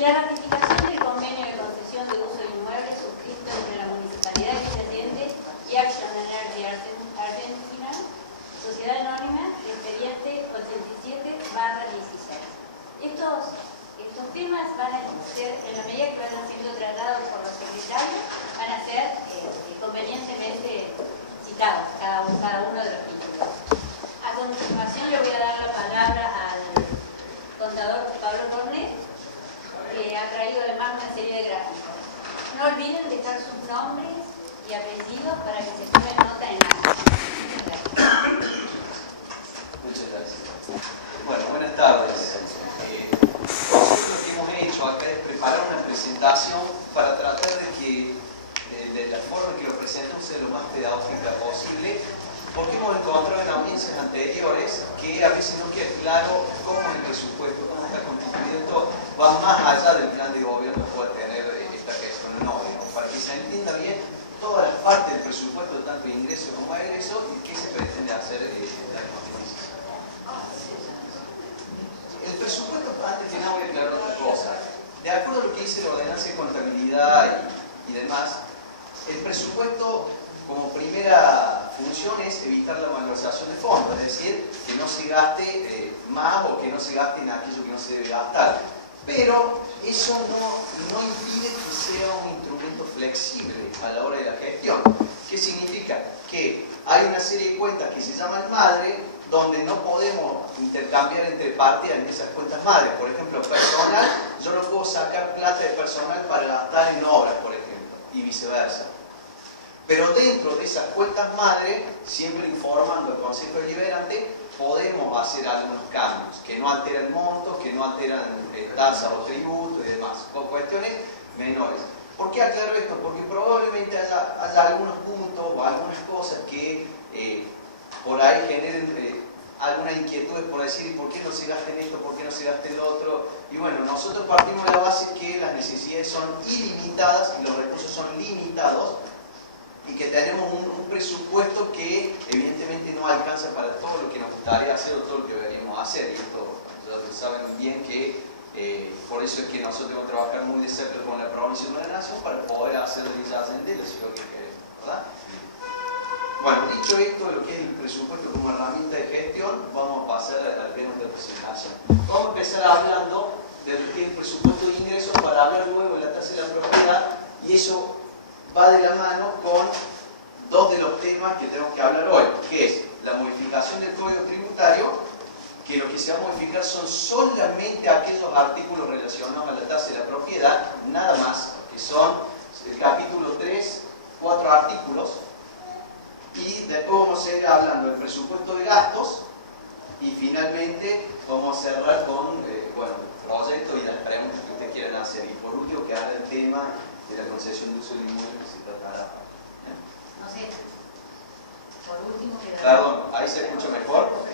la ratificación del convenio de concesión de uso de inmuebles suscrito entre la Municipalidad de Villa Allende y Action Energy Argentina, Sociedad Anónima, expediente 87/16. Estos temas van a ser, en la medida que vayan siendo tratados por los secretarios, van a ser convenientemente citados, cada uno de los títulos. A continuación le voy a dar la palabra al contador Pablo Cornet, que ha traído además una serie de gráficos. No olviden dejar sus nombres y apellidos para que se tomen nota en la. Muchas gracias. Bueno, buenas tardes. Nosotros lo que hemos hecho acá es preparar una presentación para tratar de que de la forma que lo presentemos sea lo más pedagógica posible, porque hemos encontrado en audiencias anteriores que a veces no queda claro cómo es el presupuesto, cómo está constituido. Esto va más allá del plan de gobierno que pueda tener esta gestión, para que se entienda bien todas las partes del presupuesto, tanto ingresos como egresos, y qué se pretende hacer en la competencia. El presupuesto, antes de nada voy a aclarar otra cosa. De acuerdo a lo que dice la ordenanza de contabilidad y demás, el presupuesto como primera función es evitar la malversación de fondos, es decir, que no se gaste más o que no se gaste en aquello que no se debe gastar. Pero eso no impide que sea un instrumento flexible a la hora de la gestión. ¿Qué significa? Que hay una serie de cuentas que se llaman madre, donde no podemos intercambiar entre partidas en esas cuentas madres. Por ejemplo, personal, yo no puedo sacar plata de personal para gastar en obras, por ejemplo, y viceversa. Pero dentro de esas cuentas madre, siempre informando al Consejo Deliberante, podemos hacer algunos cambios que no alteran montos, que no alteran tasas o tributos y demás, con cuestiones menores. ¿Por qué aclaro esto? Porque probablemente haya algunos puntos o algunas cosas que por ahí generen algunas inquietudes por decir ¿y por qué no se gasta en esto? ¿Por qué no se gasta en lo otro? Y bueno, nosotros partimos de la base que las necesidades son ilimitadas y los recursos son limitados, y que tenemos un presupuesto que evidentemente no alcanza para todo lo que nos gustaría hacer o todo lo que deberíamos hacer. Y esto ya saben bien que por eso es que nosotros tenemos que trabajar muy de cerca con la provincia y con la nación para poder hacer de Villa Allende lo que queremos, ¿verdad? Bueno, dicho esto de lo que es el presupuesto como herramienta de gestión, vamos a pasar al tema de la presentación. Vamos a empezar hablando de lo que es el presupuesto de ingresos para hablar luego de la tasa de la propiedad, y eso va de la mano con dos de los temas que tenemos que hablar hoy, que es la modificación del Código Tributario, que lo que se va a modificar son solamente aquellos artículos relacionados a la tasa de la propiedad, nada más, que son el capítulo 3, 4 artículos, y después vamos a ir hablando del presupuesto de gastos, y finalmente vamos a cerrar con bueno, el proyecto y las preguntas que ustedes quieran hacer, y por último que haga el tema de la concesión de uso del inmueble que se tratará. No sé, por último queda. Perdón, ahí se escucha mejor.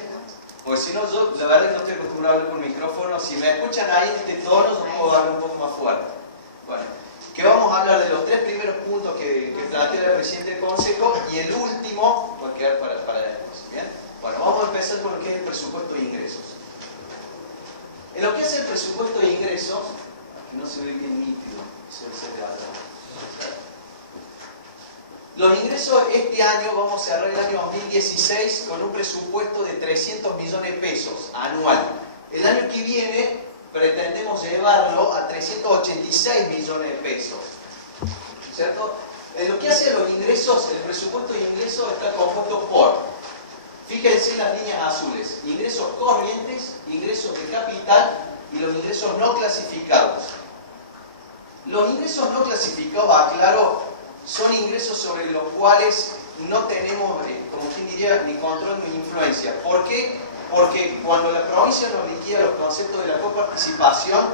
Pues si no, yo la verdad que no estoy acostumbrado a hablar con micrófono. Si me escuchan ahí en este tono, yo puedo hablar un poco más fuerte. Bueno, que vamos a hablar de los tres primeros puntos que planteó el presidente del Consejo, y el último va a quedar para después. ¿Bien? Bueno, vamos a empezar con lo que es el presupuesto de ingresos. En lo que es el presupuesto de ingresos, que no se ve bien nítido, los ingresos este año, vamos a cerrar el año 2016 con un presupuesto de 300 millones de pesos anual. El año que viene pretendemos llevarlo a 386 millones de pesos. ¿Cierto? En lo que hace a los ingresos, el presupuesto de ingresos está compuesto por, fíjense en las líneas azules, ingresos corrientes, ingresos de capital y los ingresos no clasificados. Los ingresos no clasificados, aclaro, son ingresos sobre los cuales no tenemos, como quien diría, ni control ni influencia. ¿Por qué? Porque cuando la provincia nos liquida los conceptos de la coparticipación,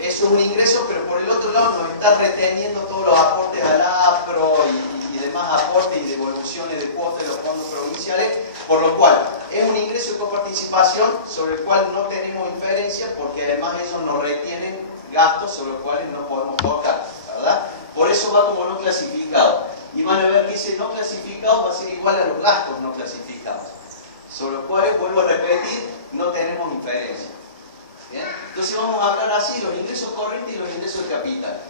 eso es un ingreso, pero por el otro lado nos está reteniendo todos los aportes al APRO y demás aportes y devoluciones de cuotas de los fondos provinciales, por lo cual es un ingreso de coparticipación sobre el cual no tenemos inferencia, porque además ellos nos retienen gastos sobre los cuales no podemos tocar, ¿verdad? Por eso va como no clasificado. Y van a ver que ese no clasificado va a ser igual a los gastos no clasificados, sobre los cuales, vuelvo a repetir, no tenemos inferencia. ¿Bien? Entonces vamos a hablar así, los ingresos corrientes y los ingresos de capital.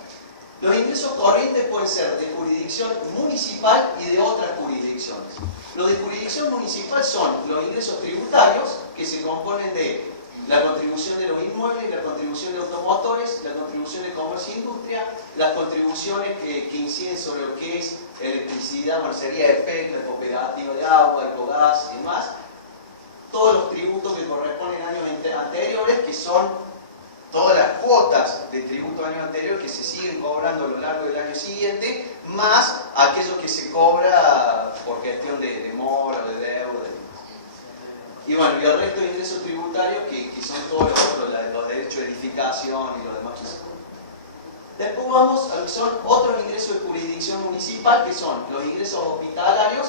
Los ingresos corrientes pueden ser de jurisdicción municipal y de otras jurisdicciones. Los de jurisdicción municipal son los ingresos tributarios, que se componen de la contribución de los inmuebles, la contribución de automotores, la contribución de comercio e industria, las contribuciones que inciden sobre lo que es electricidad, bueno, sería EPEC, la cooperativa de agua, Ecogás y demás. Todos los tributos que corresponden a años anteriores, que son todas las cuotas de tributo de años anteriores que se siguen cobrando a lo largo del año siguiente, más aquello que se cobra por gestión de mora, de deuda. Y bueno, y el resto de ingresos tributarios que son todos los otros, los derechos de edificación y los demás. Después vamos a lo que son otros ingresos de jurisdicción municipal, que son los ingresos hospitalarios,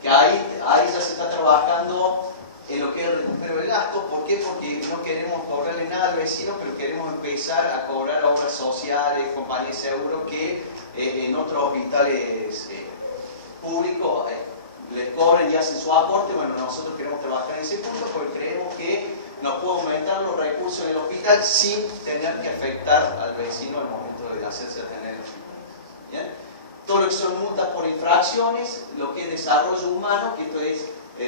que ahí ya se está trabajando en lo que es el recupero del gasto. ¿Por qué? Porque no queremos cobrarle nada al vecino, pero queremos empezar a cobrar obras sociales, compañías de seguro que en otros hospitales públicos les cobren y hacen su aporte. Bueno, nosotros queremos trabajar en ese punto porque creemos que nos puede aumentar los recursos en el hospital sin tener que afectar al vecino al momento de hacerse atender el hospital. ¿Bien? Todo lo que son multas por infracciones, lo que es desarrollo humano, que esto es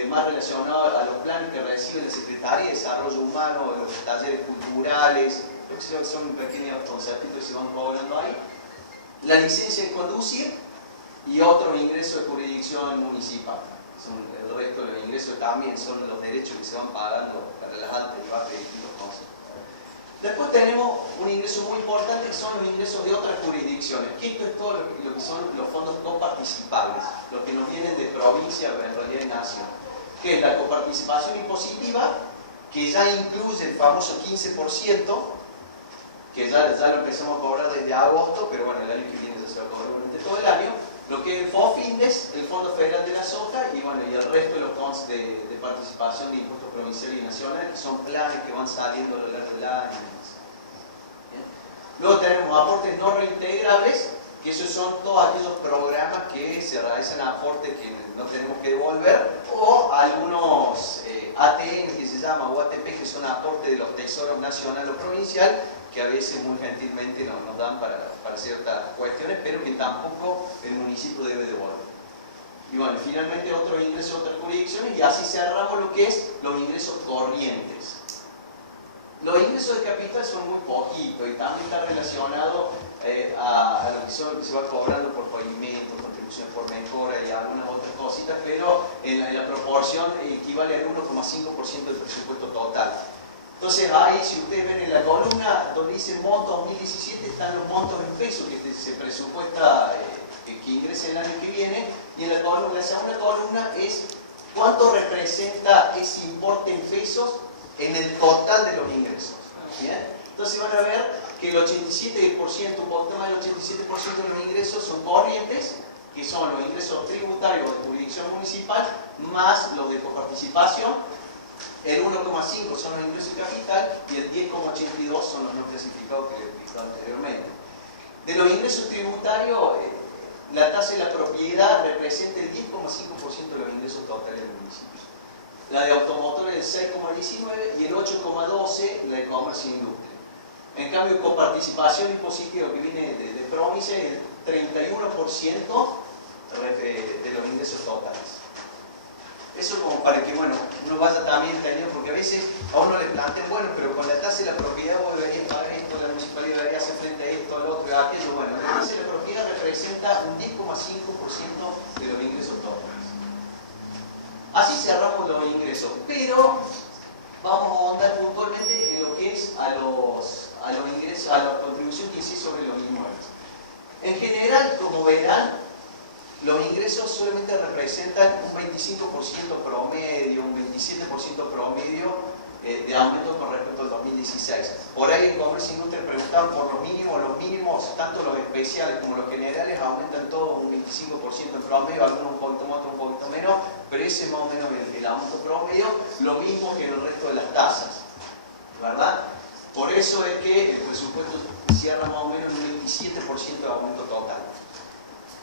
más relacionado a los planes que recibe la Secretaría de Desarrollo Humano, los talleres culturales, creo que son pequeños conceptos que se van cobrando ahí. La licencia de conducir y otros ingresos de jurisdicción municipal. El resto de los ingresos también son los derechos que se van pagando para las altas y bajas de distintos conceptos. Después tenemos un ingreso muy importante que son los ingresos de otras jurisdicciones, que esto es todo lo que son los fondos coparticipables, los que nos vienen de provincia, pero en realidad de nación, que es la coparticipación impositiva, que ya incluye el famoso 15%, que ya lo empezamos a cobrar desde agosto, pero bueno, el año que viene ya se va a cobrar durante todo el año. Lo que es el FOFINDES, el Fondo Federal de la Soja, y bueno, y el resto de los fondos de participación de impuestos provinciales y nacionales, que son planes que van saliendo a lo largo del año. ¿Bien? Luego tenemos aportes no reintegrables, que esos son todos aquellos programas que se realizan aportes que no tenemos que devolver, o algunos ATN que se llama, o ATP, que son aportes de los tesoros nacional o provincial, que a veces muy gentilmente nos dan para ciertas cuestiones, pero que tampoco el municipio debe devolver. Y bueno, finalmente otros ingresos de otras jurisdicciones, y así cerramos lo que es los ingresos corrientes. Los ingresos de capital son muy poquitos y también está relacionado a lo que se va cobrando por pavimento, contribuciones por mejora y algunas otras cositas, pero en la proporción equivale al 1,5% del presupuesto total. Entonces ahí, si ustedes ven en la columna donde dice monto 2017, están los montos en pesos que se presupuesta que ingrese el año que viene, y en la segunda columna es cuánto representa ese importe en pesos en el total de los ingresos. ¿Bien? Entonces van a ver que el 87%, un poquito más del 87% de los ingresos son corrientes, que son los ingresos tributarios de jurisdicción municipal, más los de coparticipación. El 1,5 son los ingresos de capital y el 10,82 son los no clasificados que les expliqué anteriormente. De los ingresos tributarios, la tasa de la propiedad representa el 10,5% de los ingresos totales del municipio. La de automotores el 6,19 y el 8,12 la de comercio e industria. En cambio, coparticipación impositiva que viene de provincia es el 31% de los ingresos totales. Eso como para que, bueno, uno vaya también entendiendo, porque a veces a uno le plantean, bueno, pero con la tasa de la propiedad vos deberías pagar esto, la municipalidad debería hacer frente a esto, al otro, a aquello. Bueno, la tasa de la propiedad representa un 10,5% de los ingresos totales. Así cerramos los ingresos, pero vamos a ahondar puntualmente en lo que es a los ingresos, a la contribución que hice sobre los inmuebles. En general, como verán, los ingresos solamente representan un 25% promedio, un 27% promedio de aumento con respecto al 2016. Por ahí en comercio e industria preguntaban por los mínimos, tanto los especiales como los generales aumentan todos un 25% en promedio, algunos un poquito más, otros un poquito menos, pero ese es más o menos el aumento promedio, lo mismo que en el resto de las tasas, ¿verdad? Por eso es que el presupuesto cierra más o menos en un 27% de aumento total.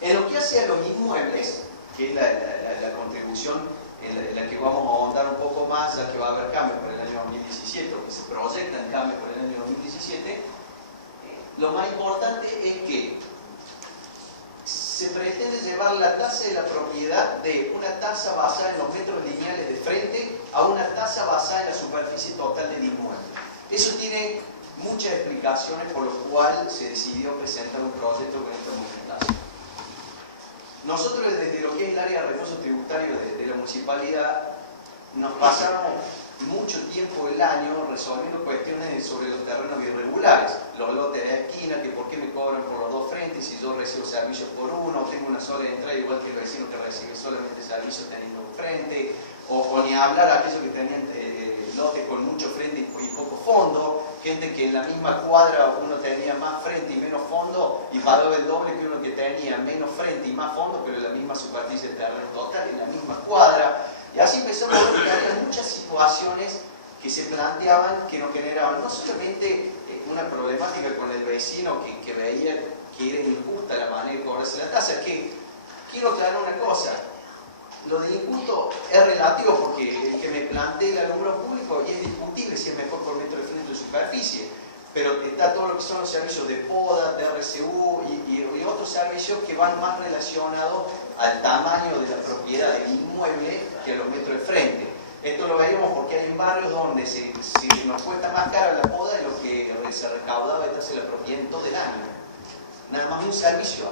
En lo que hace a los inmuebles, que es la contribución en la que vamos a ahondar un poco más, ya que va a haber cambios para el año 2017, o que se proyectan cambios para el año 2017, lo más importante es que se pretende llevar la tasa de la propiedad de una tasa basada en los metros lineales de frente a una tasa basada en la superficie total del inmueble. Eso tiene muchas explicaciones, por lo cual se decidió presentar un proyecto con esta modificación. Nosotros, desde lo que es el área de recursos tributarios de la municipalidad, nos pasamos mucho tiempo del año resolviendo cuestiones sobre los terrenos irregulares, los lotes de esquina, que por qué me cobran por los dos frentes si yo recibo servicios por uno, o tengo una sola entrada igual que el vecino que recibe solamente servicios teniendo un frente, o ni hablar aquellos que tenían lotes con mucho frente y poco fondo, gente que en la misma cuadra uno tenía más frente y menos fondo y pagaba el doble que uno que tenía menos frente y más fondo, pero en la misma superficie de terreno total, en la misma cuadra. Y así empezamos a ver que había muchas situaciones que se planteaban que nos generaban no solamente una problemática con el vecino que veía que era injusta la manera de cobrarse la tasa, que quiero aclarar una cosa, lo de injusto es relativo porque el que me plantee el alumbrado público y es discutible si es mejor por metro de frente de superficie, pero está todo lo que son los servicios de poda, de RCU y otros servicios que van más relacionados al tamaño de la propiedad del inmueble que a los metros de frente. Esto lo veíamos porque hay barrios donde si nos cuesta más cara la poda de lo que se recaudaba detrás de la propiedad en todo el año. Nada más un servicio.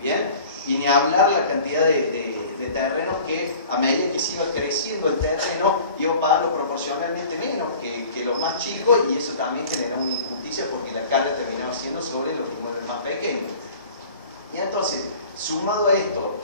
¿Bien? Y ni hablar la cantidad de terrenos que a medida que se iba creciendo el terreno iba pagando proporcionalmente menos que los más chicos, y eso también genera una injusticia porque la carga terminaba siendo sobre los inmuebles más pequeños. Y entonces, sumado a esto,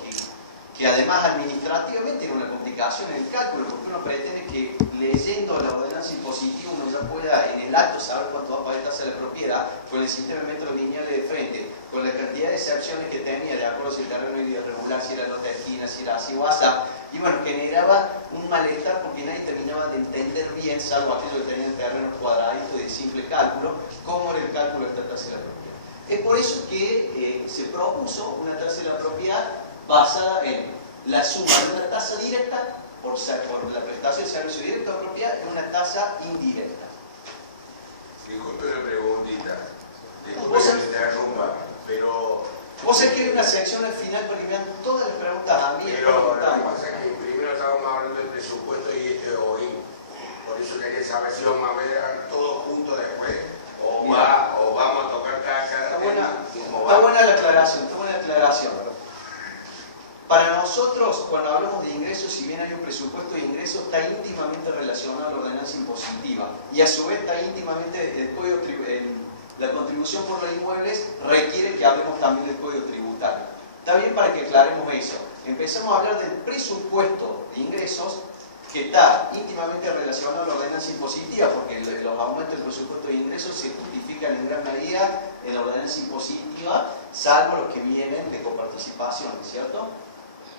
que además administrativamente era una complicación en el cálculo, porque uno pretende que leyendo la ordenanza impositiva uno ya pueda en el acto saber cuánto va a pagar tasa de la propiedad, con el sistema de metros lineales de frente, con la cantidad de excepciones que tenía, de acuerdo si el terreno era irregular, si era lote de esquina, si era así o así, y bueno, generaba un malestar porque nadie terminaba de entender bien, salvo aquellos que tenían terrenos cuadraditos de simple cálculo, cómo era el cálculo de esta tasa de la propiedad. Es por eso que se propuso una tasa de la propiedad basada en la suma de una tasa directa por la prestación de servicio directo de propiedad y una tasa indirecta. Disculpe una preguntita, disculpe que me interrumpa, pero... Vos sabés que hay una sección al final para que vean todas las preguntas a mí. Pero lo que pasa es que primero estábamos hablando del presupuesto y hoy, por eso quería saber si vamos a ver todo junto después, o vamos a tocar cada tema. Está buena la aclaración, está buena la aclaración. Para nosotros, cuando hablamos de ingresos, si bien hay un presupuesto de ingresos, está íntimamente relacionado a la ordenanza impositiva y a su vez está íntimamente el código la contribución por los inmuebles requiere que hablemos también del código tributario. Está bien para que aclaremos eso. Empezamos a hablar del presupuesto de ingresos, que está íntimamente relacionado a la ordenanza impositiva, porque los aumentos del presupuesto de ingresos se justifican en gran medida en la ordenanza impositiva, salvo los que vienen de coparticipación, ¿cierto?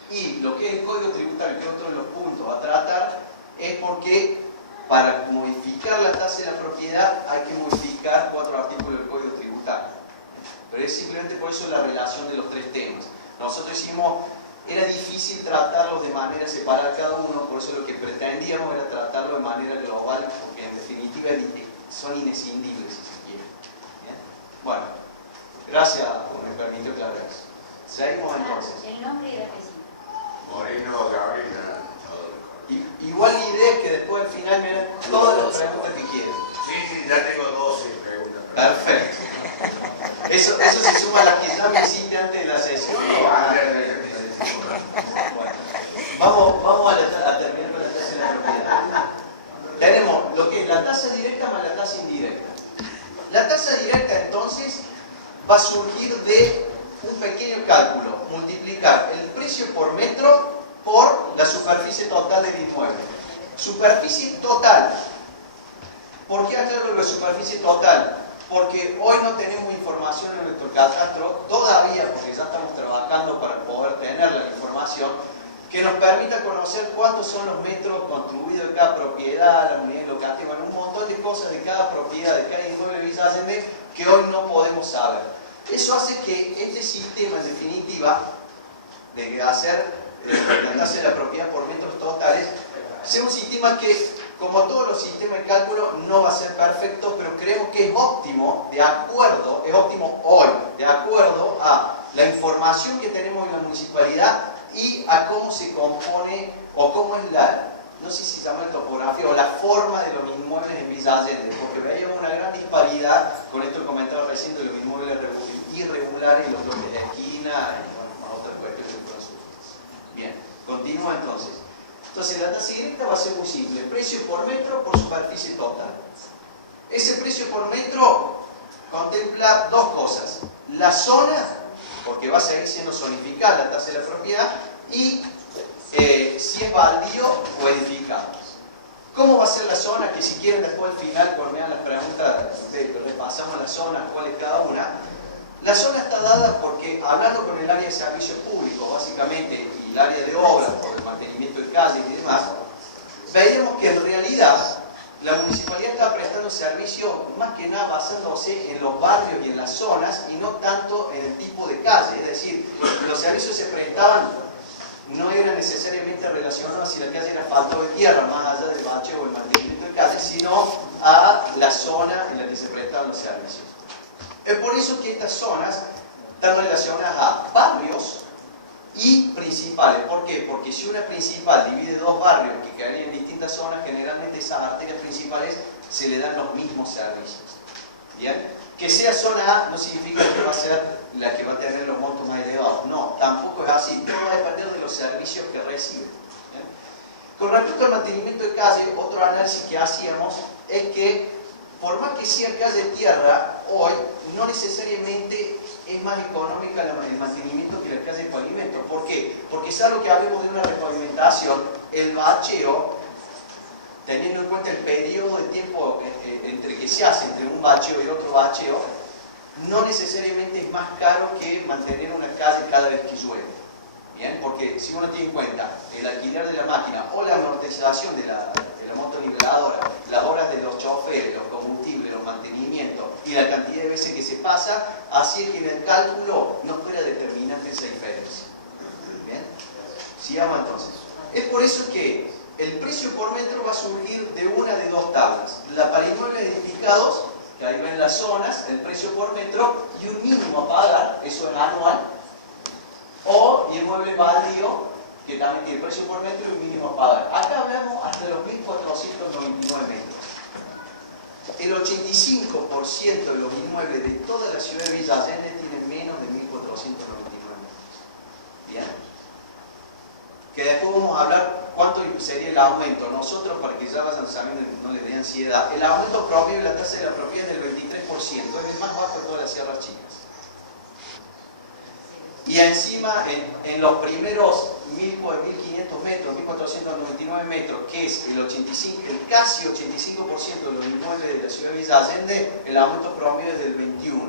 Y lo que es el código tributario, que es otro de los puntos a tratar, es porque para modificar la tasa de la propiedad hay que modificar 4 artículos del código tributario. Pero es simplemente por eso la relación de los 3 temas. Nosotros hicimos, era difícil tratarlos de manera separada cada uno, por eso lo que pretendíamos era tratarlo de manera global, porque en definitiva son inescindibles, si se quiere. ¿Bien? Bueno, gracias por me permitió aclarar eso. Seguimos entonces. El nombre y el apellido. Moreno Gabriela. Igual la idea es que después al final me den todas las preguntas que quieran. Sí, ya tengo 12 preguntas. Perfecto. Eso se suma a las que ya me hiciste antes de la sesión. Sí, Bueno, vamos a terminar con la tasa de la propiedad. Tenemos lo que es la tasa directa más la tasa indirecta. La tasa directa entonces va a surgir de un pequeño cálculo, multiplicar el precio por metro por la superficie total del inmueble. Superficie total. ¿Por qué aclaro la superficie total? Porque hoy no tenemos información en nuestro catastro, todavía, porque ya estamos trabajando para poder tener la información, que nos permita conocer cuántos son los metros construidos de cada propiedad, las unidades locativas, un montón de cosas de cada propiedad, de cada inmueble de Villa Allende, que hoy no podemos saber. Eso hace que este sistema, en definitiva, de hacer la tasa de la propiedad por metros totales, sea un sistema que, como todos los sistemas de cálculo, no va a ser perfecto, pero creemos que es óptimo, es óptimo hoy, de acuerdo a la información que tenemos en la municipalidad y a cómo se compone, o cómo es la, no sé si se llama la topografía, o la forma de los inmuebles en Villa Allende, porque veíamos una gran disparidad, con esto que comentaba recién, de los inmuebles irregulares, los bloques de esquina, y bueno, otras cuestiones que fueron surgidas. Bien, continúa entonces. Entonces la tasa directa va a ser muy simple, precio por metro por superficie total. Ese precio por metro contempla dos cosas: la zona, porque va a seguir siendo zonificada la tasa de la propiedad, y si es baldío o edificado. ¿Cómo va a ser la zona? Que si quieren después al final, cuando me hagan las preguntas, repasamos las zonas, cuál es cada una. La zona está dada porque, hablando con el área de servicios públicos, básicamente, y el área de obras, por el mantenimiento de calles y demás, veíamos que en realidad la municipalidad está prestando servicios más que nada basándose en los barrios y en las zonas y no tanto en el tipo de calle. Es decir, los servicios se prestaban, no eran necesariamente relacionados a si la calle era asfalto de tierra, más allá del bacheo o el mantenimiento de calle, sino a la zona en la que se prestaban los servicios. Es por eso que estas zonas están relacionadas a barrios y principales. ¿Por qué? Porque si una principal divide dos barrios que quedarían en distintas zonas, generalmente esas arterias principales se le dan los mismos servicios. ¿Bien? Que sea zona A no significa que va a ser la que va a tener los montos más elevados. No, tampoco es así. Todo va a depender de los servicios que recibe. ¿Bien? Con respecto al mantenimiento de calle, otro análisis que hacíamos es que por más que sea calle de tierra, hoy no necesariamente es más económica el mantenimiento que la calle de pavimento. ¿Por qué? Porque salvo que hablemos de una repavimentación, el bacheo, teniendo en cuenta el periodo de tiempo entre que se hace entre un bacheo y otro bacheo, no necesariamente es más caro que mantener una calle cada vez que llueve. ¿Bien? Porque si uno tiene en cuenta el alquiler de la máquina o la amortización de la motoniveladora, las horas de los choferes, los combustibles, los mantenimientos y la cantidad de veces que se pasa, así es que en el cálculo no fuera determinante esa diferencia. ¿Bien? Sigamos entonces. Es por eso que el precio por metro va a surgir de una de dos tablas. La para inmuebles edificados, que ahí ven las zonas, el precio por metro y un mínimo a pagar, eso es anual, o inmueble baldío, que también tiene precio por metro y un mínimo a pagar. Acá hablamos hasta los 1.499 metros. El 85% de los inmuebles de toda la ciudad de Villa Allende tienen menos de 1.499 metros. ¿Bien? Que después vamos a hablar cuánto sería el aumento. Nosotros, para que ya vayan sabiendo, no les dé ansiedad, el aumento promedio de la tasa de la propiedad es del 23%, es el más bajo de todas las sierras chicas. Y encima, en los primeros 1.500 metros, 1.499 metros, que es el casi 85% de los inmuebles de la ciudad de Villa Allende, el aumento promedio es del 21%.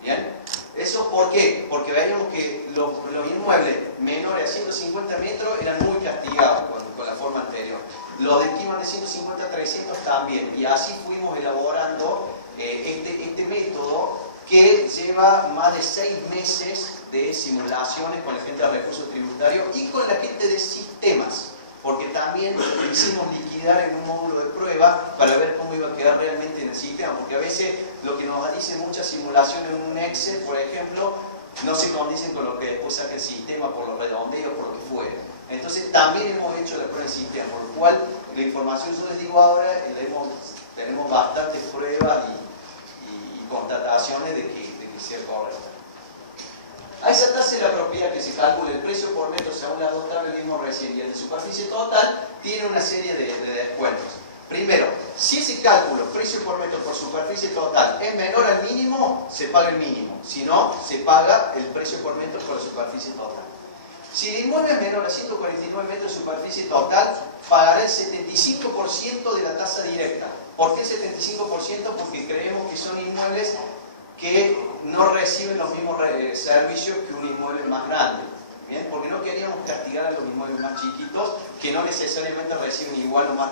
¿Bien? ¿Eso por qué? Porque veíamos que los inmuebles menores a 150 metros eran muy castigados con la forma anterior. Los de encima de 150 a 300 también. Y así fuimos elaborando este método que lleva más de 6 meses de simulaciones con la gente de recursos tributarios y con la gente de sistemas, porque también lo hicimos liquidar en un módulo de prueba para ver cómo iba a quedar realmente en el sistema, porque a veces lo que nos dicen muchas simulaciones en un Excel, por ejemplo, no se condicen con lo que después saca el sistema por los redondeos, por lo que fuera. Entonces también hemos hecho la prueba del sistema, por lo cual la información yo les digo ahora, tenemos bastantes pruebas y constataciones de que sea correcta. A esa tasa de la propiedad que se calcula el precio por metro según las dos tablas que vimos recién y el de superficie total, tiene una serie de descuentos. Primero, si ese cálculo, precio por metro por superficie total, es menor al mínimo, se paga el mínimo. Si no, se paga el precio por metro por la superficie total. Si el inmueble es menor a 149 metros de superficie total, pagará el 75% de la tasa directa. ¿Por qué el 75%? Porque creemos que son inmuebles que no reciben los mismos servicios que un inmueble más grande. ¿Bien? Porque no queríamos castigar a los inmuebles más chiquitos que no necesariamente reciben igual o más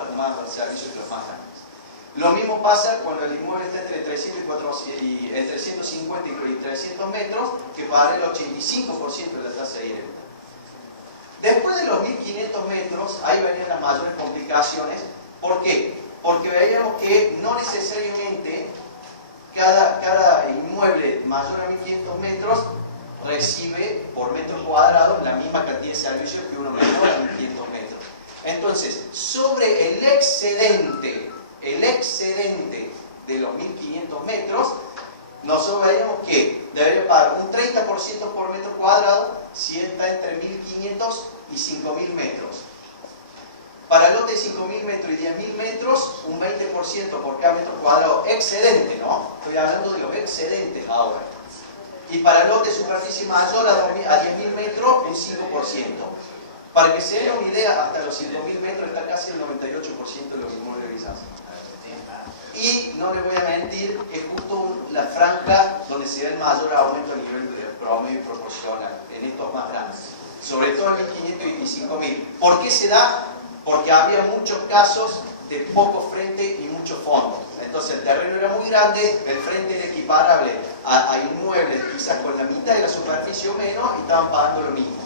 servicios que los más grandes. Lo mismo pasa cuando el inmueble está entre 350 y 300 metros, que pagará el 85% de la tasa directa. Después de los 1500 metros, ahí venían las mayores complicaciones. ¿Por qué? Porque veíamos que no necesariamente cada inmueble mayor a 1500 metros recibe por metro cuadrado la misma cantidad de servicios que uno menor a 1500 metros. Entonces, sobre el excedente de los 1500 metros, nosotros veíamos que debería pagar un 30% por metro cuadrado si está entre 1500 y 5000 metros. Para lote de 5000 metros y 10.000 metros, un 20% por cada metro cuadrado excedente, ¿no? Estoy hablando de los excedentes ahora. Y para lote de superficie mayor a 10.000 metros, un 5%. Para que se den una idea, hasta los 5.000 metros está casi el 98% de los inmuebles visados. Y no le voy a mentir, es justo la franja donde se da el mayor aumento a nivel de promedio proporcional, en estos más grandes. Sobre todo en 1.500 y 5.000. ¿Por qué se da? Porque había muchos casos de poco frente y mucho fondo. Entonces el terreno era muy grande, el frente era equiparable a inmuebles quizás con la mitad de la superficie o menos y estaban pagando lo mismo.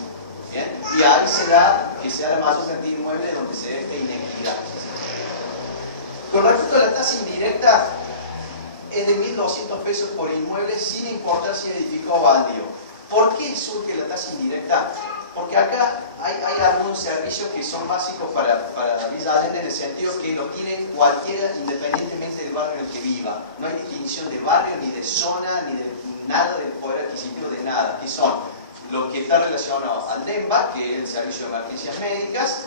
¿Bien? Y ahí se da que sea la mayor cantidad de inmuebles donde se dé esta inequidad. Con respecto a la tasa indirecta, es de 1.200 pesos por inmueble sin importar si es edificado o baldío. ¿Por qué surge la tasa indirecta? Porque acá hay algunos servicios que son básicos para Villa Allende en el sentido que lo tienen cualquiera independientemente del barrio en el que viva. No hay distinción de barrio, ni de zona, ni de nada del poder adquisitivo, de nada. Que son lo que está relacionado al DEMBA, que es el servicio de emergencias médicas,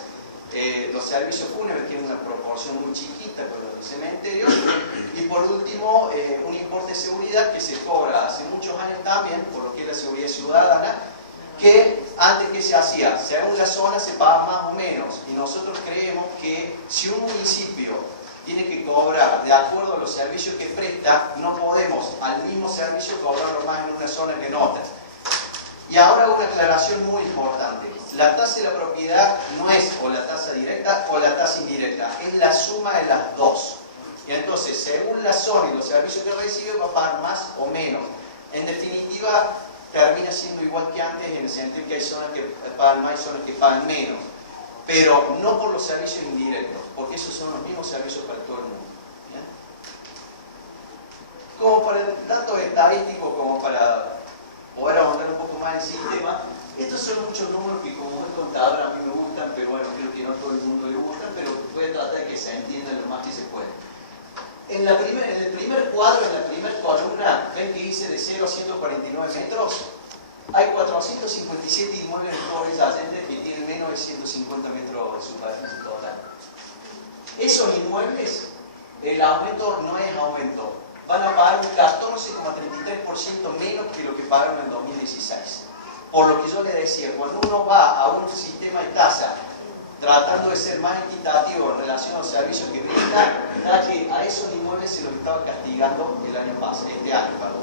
los servicios fúnebres, que es una proporción muy chiquita con los cementerios, y por último un importe de seguridad que se cobra hace muchos años también, por lo que es la seguridad ciudadana, que antes que se hacía, según la zona se paga más o menos, y nosotros creemos que si un municipio tiene que cobrar de acuerdo a los servicios que presta, no podemos al mismo servicio cobrarlo más en una zona que en otra. Y ahora una aclaración muy importante. La tasa de la propiedad no es o la tasa directa o la tasa indirecta, es la suma de las dos. Y entonces, según la zona y los servicios que recibe, va a pagar más o menos. En definitiva, termina siendo igual que antes en el sentido que hay zonas que pagan más y zonas que pagan menos. Pero no por los servicios indirectos, porque esos son los mismos servicios para todo el mundo. ¿Bien? Como para datos estadísticos, como para poder ahondar un poco más en el sistema, estos son muchos números que como buen contador a mí me gustan, pero bueno, creo que no a todo el mundo le gustan, pero voy a tratar de que se entienda lo más que se puede. En el primer cuadro, en la primera columna, ven que dice de 0 a 149 metros, hay 457 inmuebles en todo Villa Allende que tienen menos de 150 metros de superficie total. Esos inmuebles, el aumento no es aumento, van a pagar un 14,33% menos que lo que pagaron en 2016. Por lo que yo le decía, cuando uno va a un sistema de tasa tratando de ser más equitativo en relación a los servicios que brinda, da que a esos inmuebles se los estaba castigando el año pasado, este año, perdón.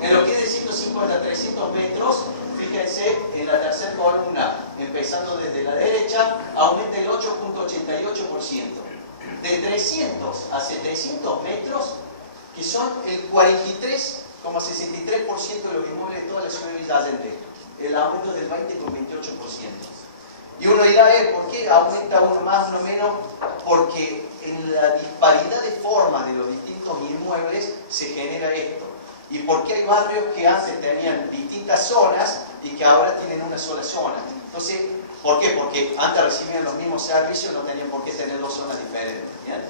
En lo que es de 150 a 300 metros, fíjense en la tercera columna, empezando desde la derecha, aumenta el 8,88%. De 300 a 700 metros, que son el 43,63% de los inmuebles de toda la ciudad de Villa Allende, el aumento es del 20,28%. Y uno dirá, ¿por qué aumenta uno más, uno menos? Porque en la disparidad de formas de los distintos inmuebles se genera esto. ¿Y por qué hay barrios que antes tenían distintas zonas y que ahora tienen una sola zona? Entonces, ¿por qué? Porque antes recibían los mismos servicios, no tenían por qué tener dos zonas diferentes. ¿Bien?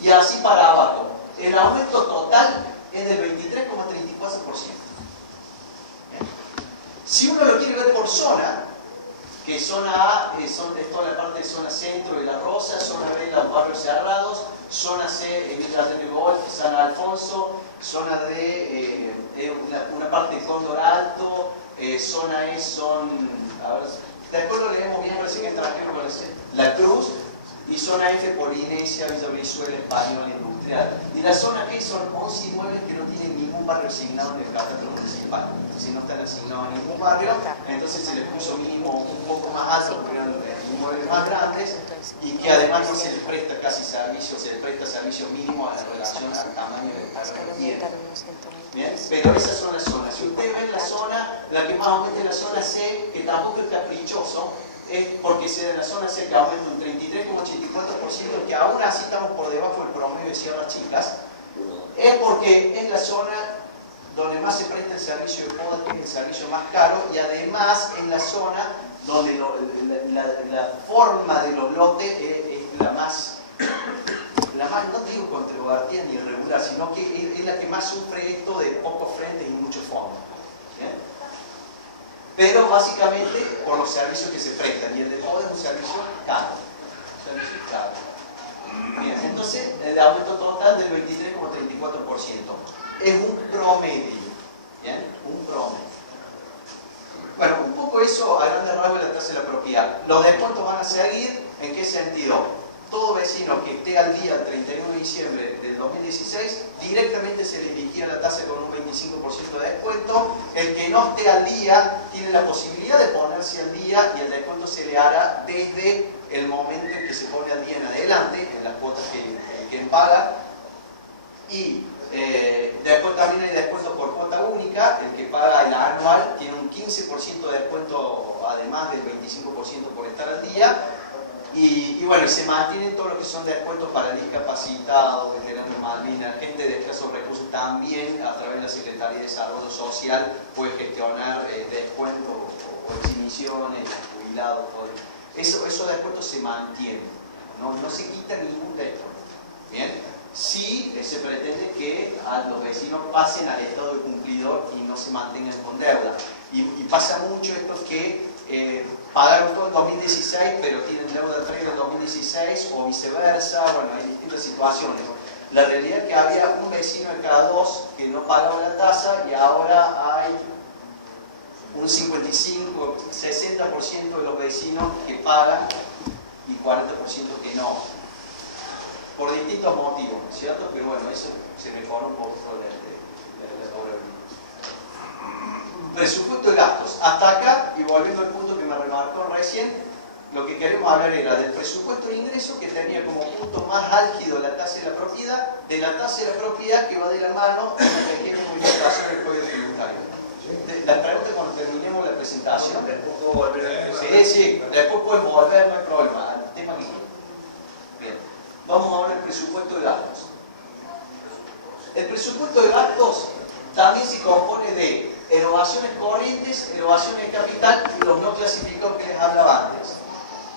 Y así para abajo. El aumento total es del 23,34%. Si uno lo quiere ver por zona, que zona A es toda la parte de zona centro de La Rosa, zona B los barrios cerrados, zona C Villa Allende Golf, San Alfonso, zona D una parte de Cóndor Alto, zona E son, a ver, después lo leemos bien, parece que es extranjero, La Cruz, y zona F Polinesia, Villa Brizuela, Español, Industrial. Y la zona G son 11 inmuebles que no tienen ningún barrio asignado en el catastro municipal. Si no están asignados a ningún barrio, entonces se les puso mínimo un poco más alto porque eran inmuebles más grandes y que además no se les presta casi servicio servicios, se le presta servicios mínimos en relación al tamaño del terreno que tiene. Bien, pero esas son las zonas. Si ustedes ven la zona, la que más aumenta es la zona C, que tampoco es caprichoso, es porque se da en la zona C que aumenta un 33,84%, que aún así estamos por debajo del promedio de Sierras Chicas, es porque es la zona donde más se presta el servicio de poda, que es el servicio más caro, y además es la zona donde la forma de los lotes es la más, no digo controvertida ni irregular, sino que es la que más sufre esto de pocos frentes y muchos fondos. ¿Bien? Pero básicamente por los servicios que se prestan, y el de poda es un servicio caro. Bien, entonces el aumento total del 23,34%. Es un promedio. ¿Bien? Un promedio. Bueno, un poco eso a grandes rasgos de la tasa de la propiedad. Los descuentos van a seguir, ¿en qué sentido? Todo vecino que esté al día el 31 de diciembre del 2016, directamente se le liquida la tasa con un 25% de descuento. El que no esté al día tiene la posibilidad de ponerse al día y el descuento se le hará desde el momento en que se pone al día en adelante, en las cuotas que paga. Y después también hay descuento por cuota única. El que paga el anual tiene un 15% de descuento, además del 25% por estar al día. Y bueno, y se mantienen todo lo que son descuentos para discapacitados, veteranos de Malvinas, gente de escasos recursos. También a través de la Secretaría de Desarrollo Social puede gestionar descuentos o exhibiciones, jubilados, todo. Esos descuentos se mantienen, no se quita ningún descuento. ¿Bien? Sí se pretende que a los vecinos pasen al estado de cumplidor y no se mantengan con deuda. Y pasa mucho esto que pagaron todo en 2016 pero tienen deuda previa en 2016 o viceversa. Bueno, hay distintas situaciones. La realidad es que había un vecino de cada dos que no pagaba la tasa y ahora hay un 55, 60% de los vecinos que pagan y 40% que no. Por distintos motivos, ¿cierto? Pero bueno, eso se mejora un poco la cobrabilidad. Presupuesto de gastos. Hasta acá, y volviendo al punto que me remarcó recién, lo que queremos hablar era del presupuesto de ingreso, que tenía como punto más álgido la tasa de la propiedad, de la tasa de la propiedad que va de la mano de una pequeña modificación del código tributario. Las preguntas cuando terminemos la presentación. Sí, después puedes volver, no hay problema. El tema que bien. Vamos ahora al presupuesto de gastos. El presupuesto de gastos también se compone de erogaciones corrientes, erogaciones de capital y los no clasificados que les hablaba antes.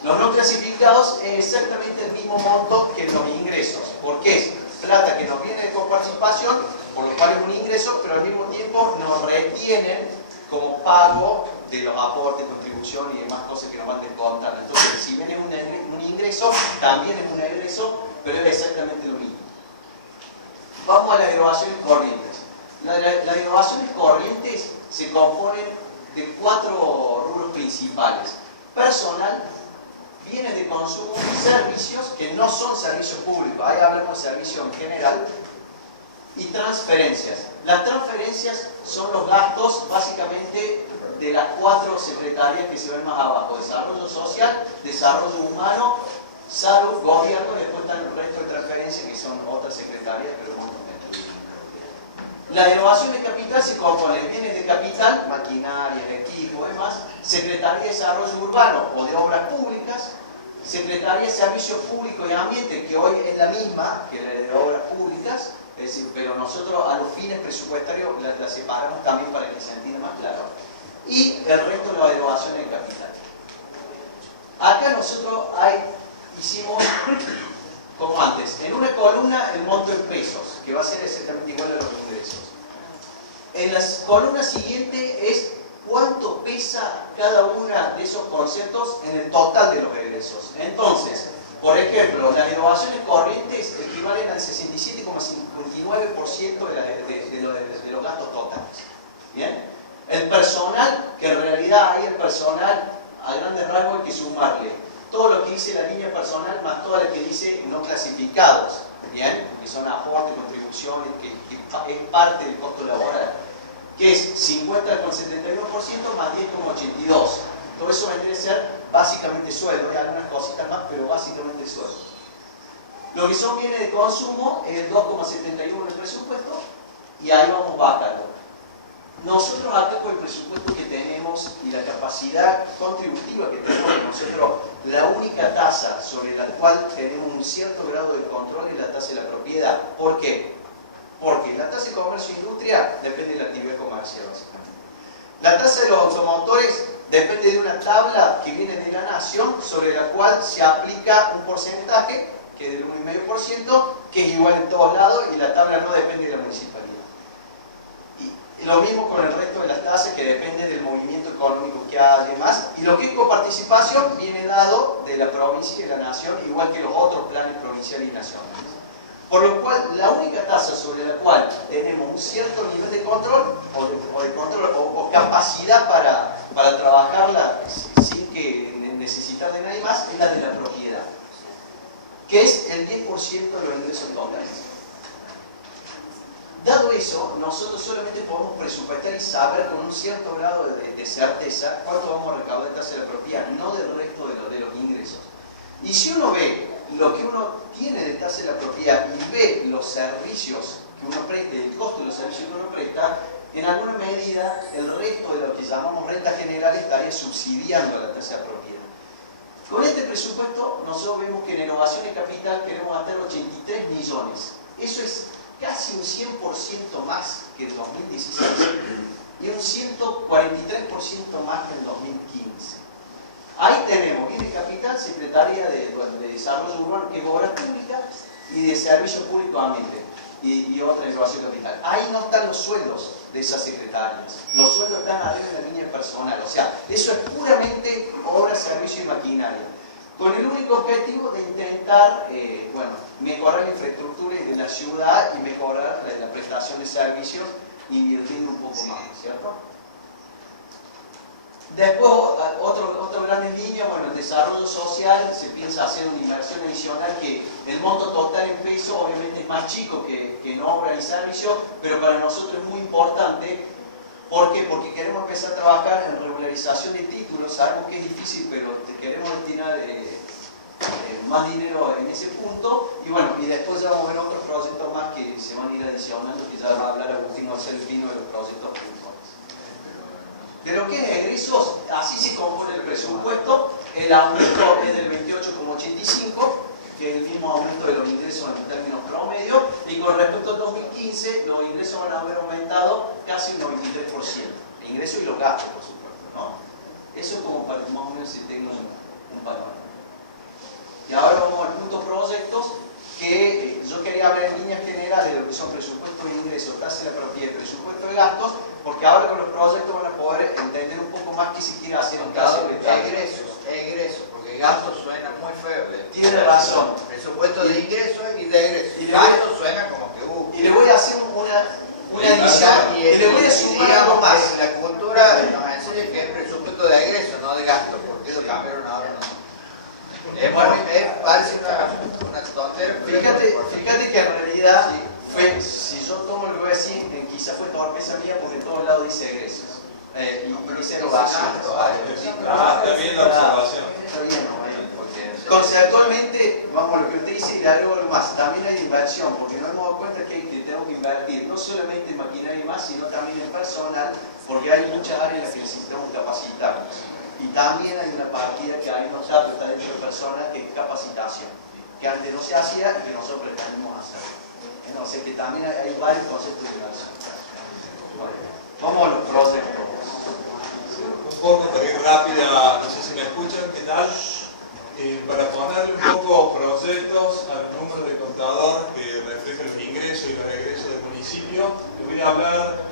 Los no clasificados es exactamente el mismo monto que los ingresos, porque es plata que nos viene de coparticipación, por lo cual es un ingreso, pero al mismo tiempo nos retienen como pago de los aportes, contribución y demás cosas que nos van descontando. Entonces, si bien es un ingreso, también es un egreso, pero es exactamente lo mismo. Vamos a las erogaciones corrientes. Las erogaciones corrientes se componen de 4 rubros principales: personal, bienes de consumo, servicios, que no son servicios públicos, ahí hablamos de servicios en general, y transferencias. Las transferencias son los gastos básicamente de las 4 secretarías que se ven más abajo: desarrollo social, desarrollo humano, salud, gobierno, y después están el resto de transferencias que son otras secretarías, pero muy contentos. La erogación de capital se compone de bienes de capital, maquinaria, equipo, demás, Secretaría de Desarrollo Urbano o de Obras Públicas, Secretaría de Servicios Públicos y Ambiente, que hoy es la misma que la de Obras Públicas, es decir, pero nosotros a los fines presupuestarios la separamos también para que se entienda más claro, y el resto de la erogación de capital. Acá nosotros hicimos como antes, en una columna el monto en pesos, que va a ser exactamente igual a los ingresos. En la columna siguiente es cuánto pesa cada uno de esos conceptos en el total de los egresos. Entonces, por ejemplo, las erogaciones corrientes equivalen al 67,59% de los gastos totales. ¿Bien? El personal, que en realidad ahí el personal, a grandes rasgos hay que sumarle todo lo que dice la línea personal más toda la que dice no clasificados, ¿bien? Que son aportes, contribuciones, que es parte del costo laboral, que es 50,71% más 10,82%. Todo eso vendría a ser básicamente sueldo, hay algunas cositas más, pero básicamente sueldo. Lo que son bienes de consumo es el 2,71 del presupuesto y ahí vamos bajando. Nosotros acá con el presupuesto que tenemos y la capacidad contributiva que tenemos nosotros, la única tasa sobre la cual tenemos un cierto grado de control es la tasa de la propiedad. ¿Por qué? Porque la tasa de comercio e industria depende de la actividad comercial, básicamente. La tasa de los automotores depende de una tabla que viene de la Nación, sobre la cual se aplica un porcentaje, que es del 1,5%, que es igual en todos lados, y la tabla no depende de la municipalidad. Y lo mismo con el resto de las tasas, que depende del movimiento económico que haya y demás. Y lo que es coparticipación viene dado de la provincia y de la Nación, igual que los otros planes provinciales y nacionales. Por lo cual, la única tasa sobre la cual tenemos un cierto nivel de control o capacidad para trabajarla sin que necesitar de nadie más es la de la propiedad, que es el 10% de los ingresos totales. Dado eso, nosotros solamente podemos presupuestar y saber con un cierto grado de certeza cuánto vamos a recaudar de tasa de la propiedad, no del resto de los ingresos. Y si uno ve lo que uno tiene de tasa de la propiedad y ve los servicios que uno presta, el costo de los servicios que uno presta, en alguna medida el resto de lo que llamamos renta general estaría subsidiando a la tasa de propiedad. Con este presupuesto nosotros vemos que en innovación de capital queremos gastar 83 millones. Eso es casi un 100% más que en 2016 y un 143% más que en 2015. Ahí tenemos bien de capital, Secretaría de Desarrollo Urbano, que es obra pública, y de Servicio Público Ambiente y otra innovación capital. Ahí no están los sueldos de esas secretarias. Los sueldos están arriba de la línea personal. O sea, eso es puramente obra, servicio y maquinaria, con el único objetivo de intentar mejorar la infraestructura de la ciudad y mejorar la prestación de servicios, invirtiendo un poco más, ¿cierto? Después, otra gran línea, el desarrollo social, se piensa hacer una inversión adicional que el monto total en pesos obviamente es más chico que en obra y servicio, pero para nosotros es muy importante. ¿Por qué? Porque queremos empezar a trabajar en regularización de títulos. Sabemos que es difícil, pero queremos destinar más dinero en ese punto. Y después ya vamos a ver otros proyectos más que se van a ir adicionando, que ya va a hablar Agustín Marcelo Pino de los proyectos puntuales. De lo que es egresos, así se compone el presupuesto. El aumento es del 28,85, que es el mismo aumento de los ingresos en términos promedio, y con respecto al 2015 los ingresos van a haber aumentado casi un 93%, el ingreso y los gastos, por supuesto, ¿no? Eso es como para que más o menos se tenga un panorama. Y ahora vamos al punto proyectos, que yo quería hablar en líneas generales de lo que son presupuestos de ingresos, tasa de la propiedad y presupuesto de gastos, porque ahora con los proyectos van a poder entender un poco más qué se quiere hacer en cada secretario. Egresos, porque gastos suena muy feo. Tiene razón. Presupuesto de ingresos y de egresos. Gastos suena como que y le voy a hacer una adición y le voy a sumar algo más. La cultura nos enseña que es presupuesto de egresos, no de gastos, porque lo cambiaron ahora no. Parece una tontería. Fíjate que en realidad fue, si yo tomo lo que voy a decir, quizá fue torpeza mía porque en todos lados dice egresos. Y dice erogación. Está bien la observación. Está bien, conceptualmente, vamos a lo que usted dice y le agrego algo más. También hay inversión, porque nos hemos dado cuenta que tenemos que invertir no solamente en maquinaria y más, sino también en personal, porque hay muchas áreas en las que necesitamos capacitarnos. Y también hay una partida que ahí no está, pero está dentro de personas, que es capacitación, que antes no se hacía y que nosotros pretendemos hacer. O sea que también hay varios conceptos de inversión. Vamos a los proyectos. Un poco para ir rápida, no sé si me escuchan, ¿qué tal? Para ponerle un poco proyectos al número de contador que refleja los ingresos y los egresos del municipio, les voy a hablar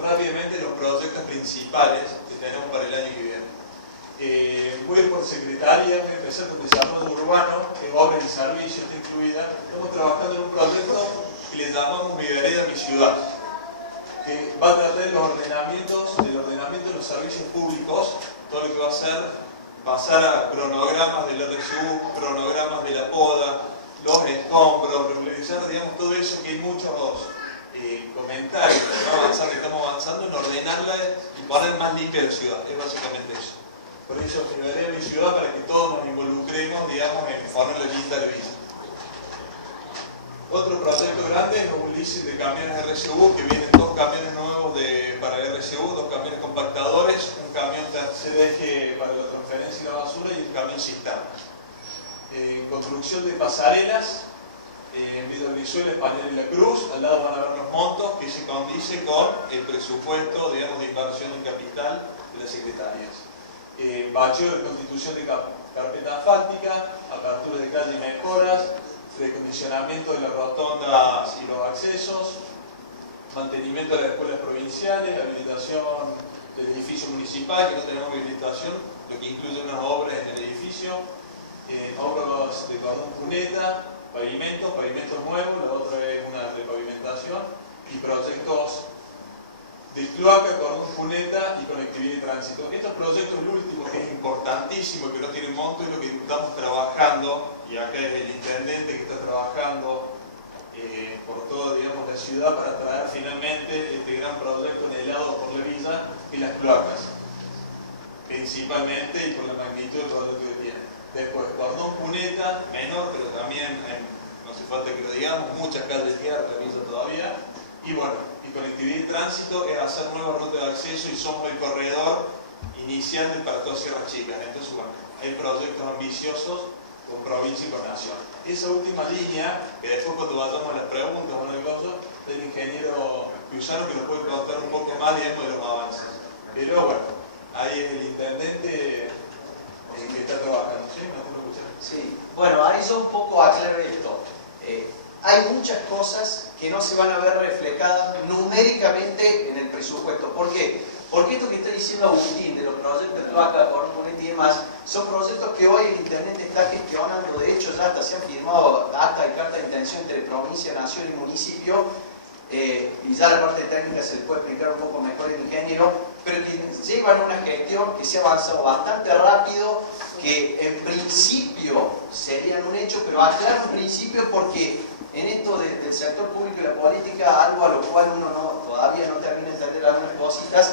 rápidamente de los proyectos principales que tenemos para el año que viene. Voy a ir por secretaria, voy a empezar con desarrollo urbano, que obras y servicios está incluida. Estamos trabajando en un proyecto que le llamamos Mi Vereda, Mi Ciudad, que va a tratar del ordenamiento de los servicios públicos, todo lo que va a ser pasar a cronogramas del RSU, cronogramas de la poda, los escombros, regularizar, digamos, todo eso que hay muchos comentarios que estamos avanzando en ordenarla y poner más limpia la ciudad, es básicamente eso. Por eso Mi Vereda, Mi Ciudad, para que todos nos involucremos, digamos, en ponerle linda la vida. Otro proyecto grande es un leasing de camiones RCU, que vienen 2 camiones nuevos para RCU, 2 camiones compactadores, un camión tercer eje para la transferencia y la basura y un camión cisterna. Construcción de pasarelas en Villa Brizuela, Español y La Cruz. Al lado van a ver los montos que se condice con el presupuesto, digamos, de inversión en capital de las secretarías. Bacheo de constitución de carpeta asfáltica, apertura de calle y mejoras, recondicionamiento de las rotondas y los accesos, mantenimiento de las escuelas provinciales, habilitación del edificio municipal, que no tenemos habilitación, lo que incluye unas obras en el edificio, obras de cordón cuneta, pavimentos nuevos, la otra es una repavimentación, y proyectos de cloaca, cordón cuneta y conectividad y tránsito. Estos proyectos, el último, que es importantísimo, que no tiene monto, es lo que estamos trabajando, y acá es el intendente que está trabajando por toda, digamos, la ciudad para traer finalmente este gran proyecto anhelado por la villa, que es las cloacas, principalmente, y por la magnitud del proyecto que tiene. Después, cordón cuneta, menor, pero también, no hace falta que lo digamos, muchas calles de tierra, la villa todavía, y bueno, y conectividad y tránsito es hacer nuevas rutas de acceso y somos el corredor inicial para todas Sierras Chicas. Entonces, bueno, hay proyectos ambiciosos con provincia y con nación. Esa última línea, que después cuando vayamos a las preguntas, bueno, del ingeniero Piusano, que nos puede contar un poco más, digamos, de los avances. Pero bueno, ahí es el intendente que está trabajando. ¿Sí? ¿No te lo escuchas? Sí, bueno, ahí yo un poco aclaro esto. Hay muchas cosas que no se van a ver reflejadas numéricamente en el presupuesto. ¿Por qué? Porque esto que está diciendo Agustín, de los proyectos de cloaca, cordón y demás, son proyectos que hoy el intendente está gestionando. De hecho, ya hasta se han firmado actas y cartas de intención entre provincia, nación y municipio. Y ya la parte técnica se le puede explicar un poco mejor el ingeniero, pero que llevan una gestión que se ha avanzado bastante rápido, que en principio serían un hecho, pero aclaro en principio porque en esto del sector público y la política, algo a lo cual uno todavía no termina de entender algunas cositas,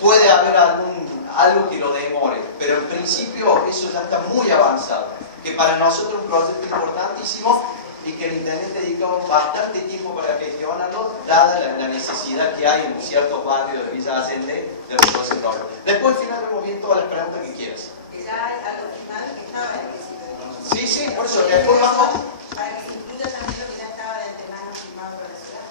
puede haber algo que lo demore, pero en principio eso ya está muy avanzado, que para nosotros es un proyecto importantísimo y que el intendente dedicó bastante tiempo para gestionarlo, dada la necesidad que hay en ciertos barrios de Villa Allende de reconocimiento. Después al final vemos bien todas las preguntas que quieras. Que ya hay algo firmado que estaba en el requisito. Sí, por eso, después vamos... Para que se incluya también lo que ya estaba de antemano firmado por la ciudad.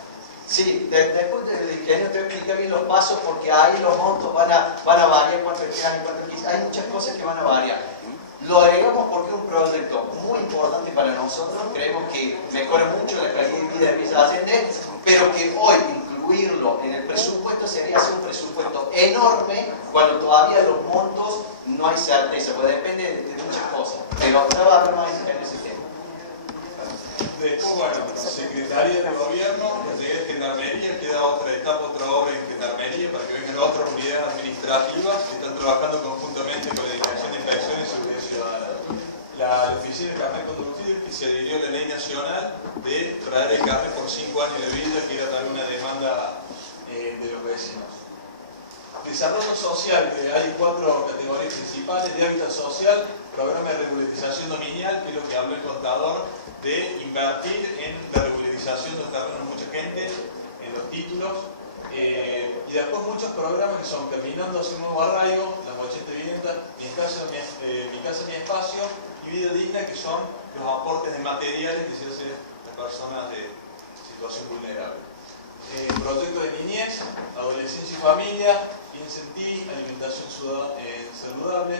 Sí, después del ingeniero te voy a explicar bien los pasos, porque ahí los montos van a variar, cuánto quedan y cuánto quizás. Hay muchas cosas que van a variar. Lo agregamos porque es un proyecto muy importante para nosotros, creemos que mejora mucho la calidad de vida de Villa Allende, pero que hoy incluirlo en el presupuesto sería hacer un presupuesto enorme cuando todavía los montos no hay certeza, porque depende de muchas cosas. Pero ya va a haber más en ese tema. Después, bueno, Secretaría de Gobierno, Secretaría de Gendarmería, queda otra etapa, otra obra en Gendarmería para que vengan otras unidades administrativas que están trabajando conjuntamente con la Dirección de Inspección y Seguridad Ciudadana. La Oficina de Carnet Conductivo, que se adhirió a la ley nacional de traer el carnet por 5 años de vida, que era también una demanda de los vecinos. Desarrollo social, que hay 4 categorías principales: de hábitat social, programa de regularización dominial, que es lo que habló el contador, de invertir en la regularización del terreno de mucha gente, en los títulos, y después muchos programas que son Caminando hacia un nuevo arraigo, las 80 viviendas, Mi casa, mi espacio, y Vida Digna, que son los aportes de materiales que se hacen a las personas de situación vulnerable. Proyecto de niñez, adolescencia y familia, Piensa en ti, alimentación saludable,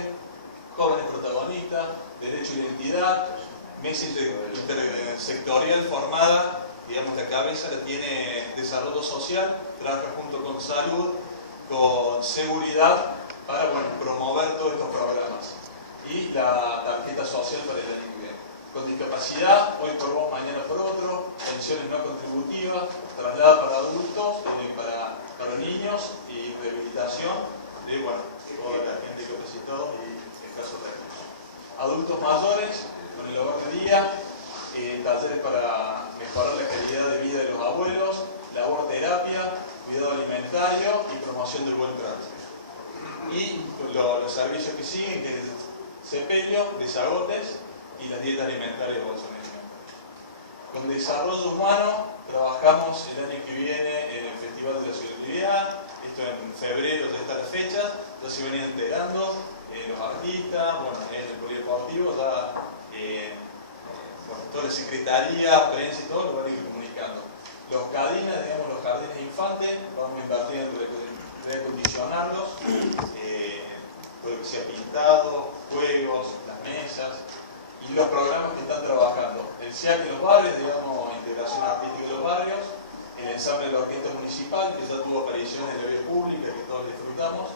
jóvenes protagonistas, derecho a identidad, mesa intersectorial formada, digamos, la cabeza la tiene desarrollo social, trabaja junto con salud, con seguridad, para, bueno, promover todos estos programas. Y la tarjeta social para el año que viene. Con discapacidad, hoy por vos, mañana por otro, pensiones no contributivas, traslado para adultos, para niños y rehabilitación de, bueno, toda la gente discapacitada y escasos recursos. Adultos mayores, con el hogar de día, talleres para mejorar la calidad de vida de los abuelos, laborterapia, cuidado alimentario y promoción del buen trato. Y los servicios que siguen, que es el sepelio, desagotes y las dietas alimentarias de bolsonaro. Con desarrollo humano trabajamos el año que viene en el Festival de la Solidaridad. Esto en febrero ya están las fechas, ya se venían enterando los artistas, bueno, en el polideportivo ya bueno, toda la secretaría, prensa y todo lo van a ir comunicando. Los Cadinas, digamos, los jardines infantes, vamos a invertir en reacondicionarlos, todo lo que sea pintado, juegos, las mesas y los programas que están trabajando. El SIAC en los barrios, digamos, integración artística de los barrios, el ensamble de la orquesta municipal, que ya tuvo apariciones en la vía pública, que todos disfrutamos,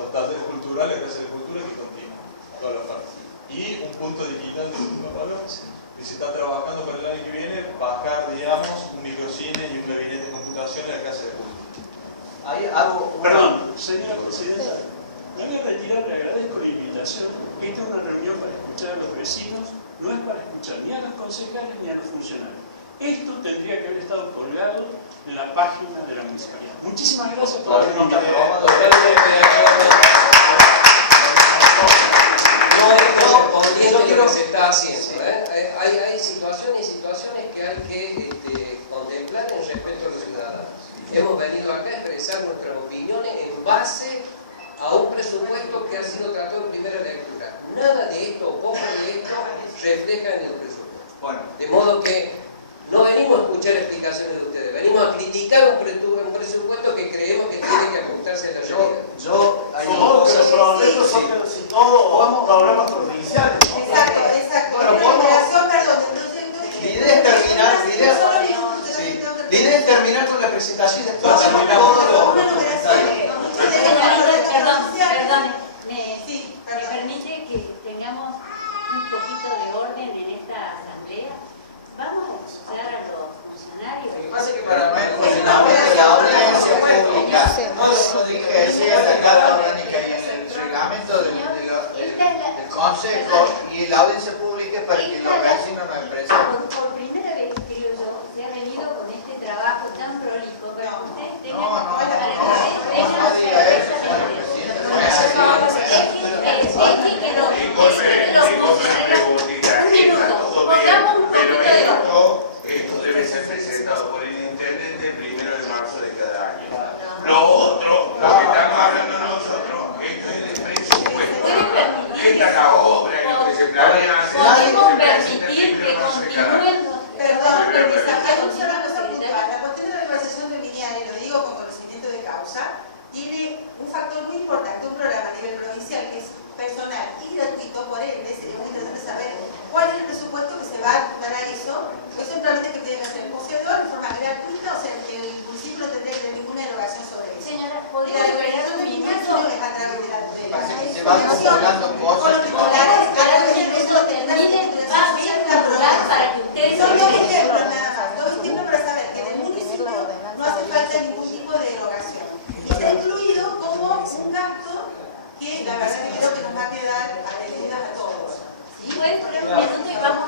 los talleres culturales, gracias a la cultura, que continúan, toda la oferta. Y un punto digital de segundo valor, que se está trabajando para el año que viene, bajar, digamos, un microcine y un gabinete de computación en la Casa de Cultura. Ahí hago una... Perdón, señora presidenta, me voy a retirar, le agradezco la invitación. Esta es una reunión para escuchar a los vecinos, no es para escuchar ni a los concejales ni a los funcionarios. Esto tendría que haber estado colgado en la página de la municipalidad. Muchísimas gracias por la invitación. Yo quiero lo que se está haciendo. Hay situaciones y situaciones que hay que contemplar en respeto a los ciudadanos. Hemos venido acá a expresar nuestras opiniones en base a un presupuesto que ha sido tratado en primera lectura. Nada de esto, o poco de esto, refleja en el presupuesto. Bueno, De modo que no venimos a escuchar explicaciones de ustedes, venimos a criticar un presupuesto que creemos que tiene que ajustarse a la realidad. hay una cosa... Los proyectos son casi todos programas provinciales, ¿no? Exacto, exacto. Bueno, La podemos- numeración, perdón, el proyecto es La idea es terminar, la idea es terminar con la presentación y después hacemos todos los comentarios. Perdón, me Sí, perdón. permite que tengamos un poquito de orden en esta asamblea. Vamos a escuchar a los funcionarios. Lo que pasa es que Para para no el funcionamiento de la audiencia pública, no dije eso en la Carta Orgánica y en el reglamento del Consejo y la audiencia pública es para que los vecinos nos expresen. Por primera vez, creo yo, se ha venido con este trabajo tan prolijo para que ustedes tengan No para que diga eso, señora presidenta. No es así. Esto debe ser presentado por el intendente el 1 de marzo de cada año. Lo otro, lo que estamos hablando nosotros, esto es el presupuesto. Esta es la obra y lo que se planea hacer. podemos permitir que continúen los Perdón, permisa, hay una sola cosa puntual. La cuestión de la organización de Viñales, lo digo con conocimiento de causa, tiene un factor muy importante, un programa a nivel provincial que es personal y gratuito, por ende sería muy interesante saber cuál es el presupuesto que se va a dar a eso, porque simplemente que tiene que hacer el poseedor de forma gratuita, o sea que el municipio no tendría que tener ninguna erogación sobre eso. Señora, Y ¿podría la agregar organización un de minuto? Viñales es a través de la Se van acumulando con cosas los que titulares, a Para través que de eso termine, va a haber un lugar para que ustedes Son dos se ejemplos nada más, dos ejemplos para saber que en el municipio no hace falta ningún tipo de erogación. Y está incluido como un gasto que la verdad que creo que nos va a quedar atendidas a todos. Sí, puede poner un minuto y vamos